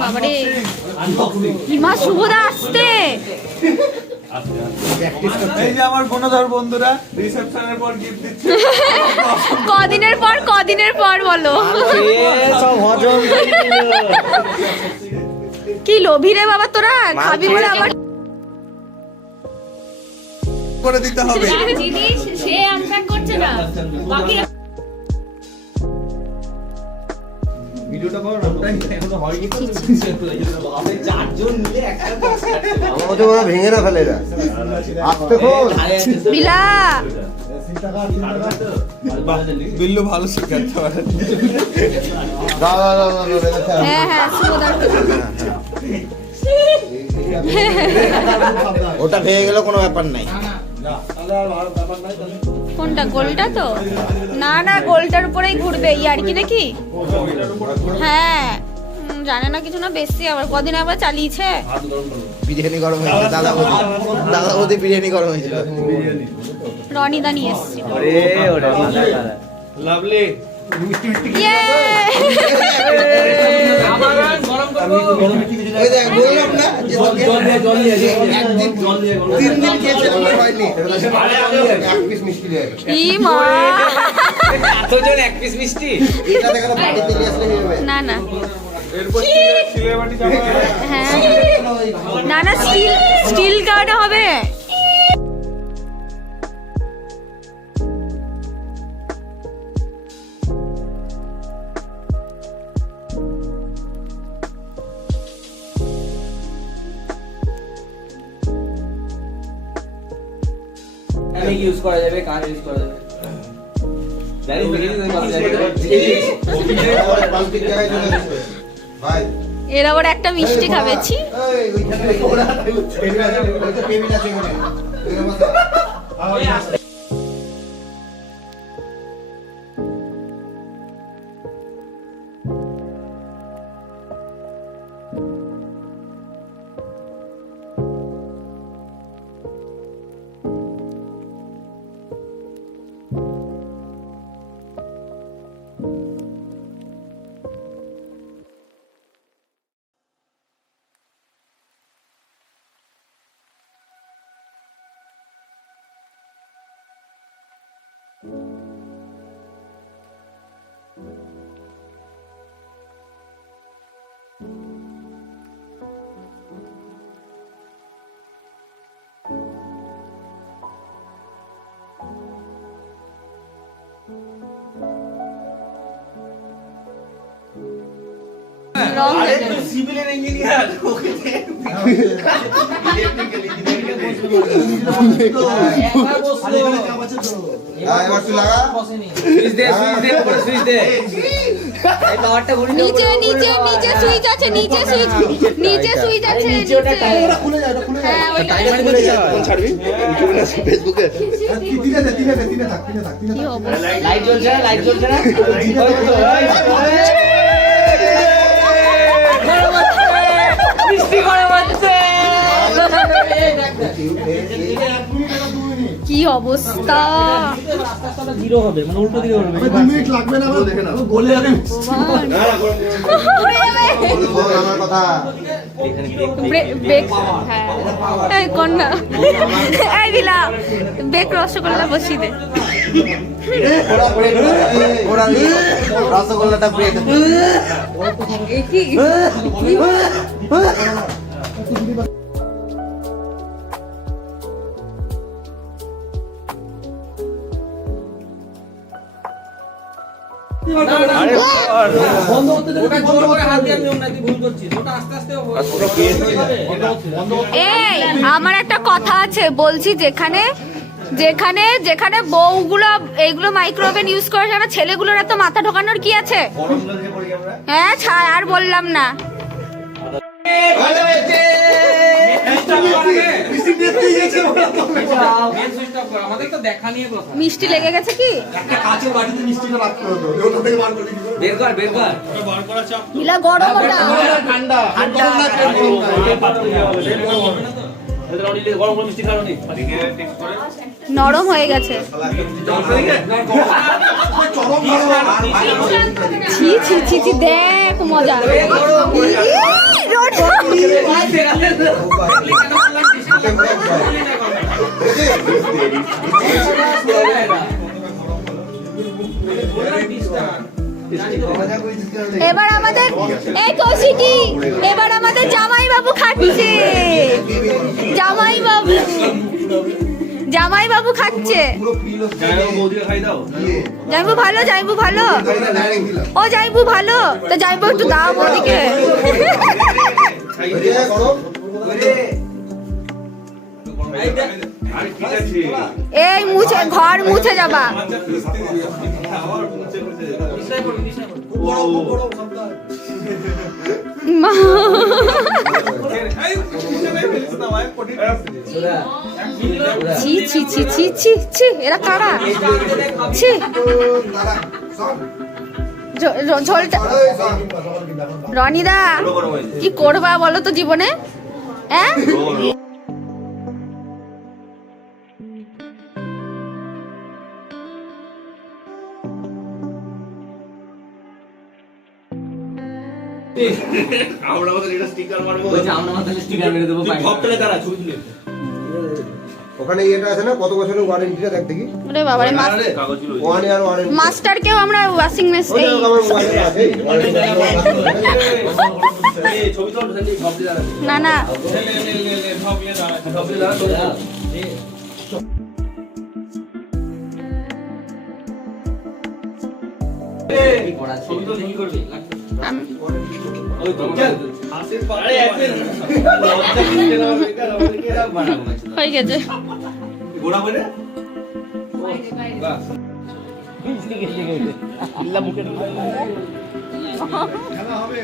বাবারে হিমা শুভদা আসছে। এই যে আমার গুণধর বন্ধুরা রিসেপশনের পর গিফট দিচ্ছে। কদিনের পর বলো সব হজম কি লোভী রে বাবা তোরা, খাবি বলে আবার করে দিতে হবে। জিনিস সে আনপ্যাক করছে না, বাকি ভিডিওটা করো না, এখনো হয়নি তো। চারজন মিলে একটা আমাদের ওরা ভেঙে না ফেলে না আস্তে খোল বিলা বিল্লু ভালো শিখাতে পারে। হ্যাঁ শুভদার ওটা ভেঙে গেল কোনো ব্যাপার নাই। কোনটা গোলটা তো না গোলটার উপরেই ঘুরবে আর কি নাকি। হ্যাঁ জানে না কিছু না, বেশি আবার কদিন আবার চালিয়েছে। বিরিয়ানি গরম হয়েছে, দাদা বৌদি বিরিয়ানি গরম হয়েছিল। রনিদা নিয়ে এসেছিল। লাভলি ইয়ে ওই দেখ বললাম না যে একদিন 3 দিন খেয়েছিলাম হয়নি। এক পিস মিষ্টি দিয়ে ই মা এতজন এক পিস মিষ্টি এটা দেখো বাড়িতে নিয়ে আসলে হয়ে যাবে। না এরপর সিলে বাটি যাবে। হ্যাঁ না স্টিল গার্ড হবে। অনেক ইউজ করা যাবে, কার ইউজ করা যাবে জানি বিরিয়ানি করা যাবে। বালতির জায়গায় চলে আসবে ভাই। এর আবার একটা মিষ্টি খাবে। ছি এই ওইখানে ওরা টেবিল আছে, ওইটা টেবিল আছে ওখানে। রং আরে তুই সিভিল ইঞ্জিনিয়ার, ওকে দে ইলেকট্রিক্যাল একবার বসলো এবার তুই লাগা। সুইচ দে উপরে সুইচ দে। এই পাওয়ারটা ঘুরি না। নিচে সুইচ আছে, নিচে সুইচ আছে। নিচে ওটা টাইমার খুলে যায়, ওটা খুলে যায়। হ্যাঁ ওই টাইমার করে দিতে হয়। ছাড়বি ইউটিউবে না ফেসবুকে। কি অবস্থা। লাইট জ্বলছে না, লাইট জ্বলছে না। মিষ্টি গরম হচ্ছে। কি অবস্থা। জিরো হবে মানে উল্টো দিকে হবে। 2 মিনিট লাগবে না দেখে না বলে যাবে। আমার কথা বেক হ্যাঁ এই কন্যা এই দিলা বেক রসগোল্লা বসিয়ে দে। ওরা রসগোল্লাটা ব্রেড। বন্ধ হতে দে। ওটা জোর করে হাত দিয়ে নিও না, তুই ভুল করছিস। ওটা আস্তে আস্তে হবে। এই আমার একটা কথা আছে বলছি, যেখানে বউগুলো এইগুলো মাইক্রোওভেন ইউজ করে সেখানে ছেলেগুলোর এত মাথা ঢোকানোর কি আছে? হ্যাঁ ছাই আর বললাম না। আমাদের তো দেখা নিয়ে কথা। মিষ্টি লেগে গেছে কি? কাঁচের বাটিতে মিষ্টিটা রাখতে হতো, ওটা থেকে বার করে দিবি। বের কর হিলা গরম ওটা ঠান্ডা ঠান্ডা নরম হয়ে গেছে। ছি ছি ছি ছি দেখ মজা। এবার আমাদের এই কৌশিকি, এবার আমাদের জামাই বাবু খাচ্ছে, জামাই বাবু, জামাই বাবু খাচ্ছে। জাইবু ভালো, জাইবু ভালো, ও জাইবু ভালো, তো জাইবু একটু দাও বৌদিকে। এই মুছে, ঘর মুছে যাবা। মা ছি ছি ছি ছি ছি ছি, এরা কারা? ছি, ঝোলটা রনিদা কি করবা বলো তো জীবনে, হ্যাঁ? আমরা আমাদের এটা স্টিকার মারবো, বলছে আমরা মাত্র স্টিকার মেরে দেবো। তুই ভক্ত লে তারা ছবি তুলে ওখানে এটা আছে না, কত বছরের ওয়ারেন্টিটা দেখ দেখি। ওরে বাবা রে, কাগজ ছিল ওয়ান ইয়ার ওয়ারেন্টি। মাস্টারকেও আমরা ওয়াশিং মেশিন ওই আমার মোবাইলে আছে এই ছবি তো ভক্তি দাঁড়া, না না লে সব ইয়ে দাঁড়া ভক্তি দাঁড়া চলে যা। কি করা ছবি তো কি করবি? আমি- ওই তো হাসির পারে একদিন লজ্জা কিনতে না বেকার আমাদের কি বানাবো মাছ। হয়ে গেছে। গোড়া বলে বাস খেলা হবে।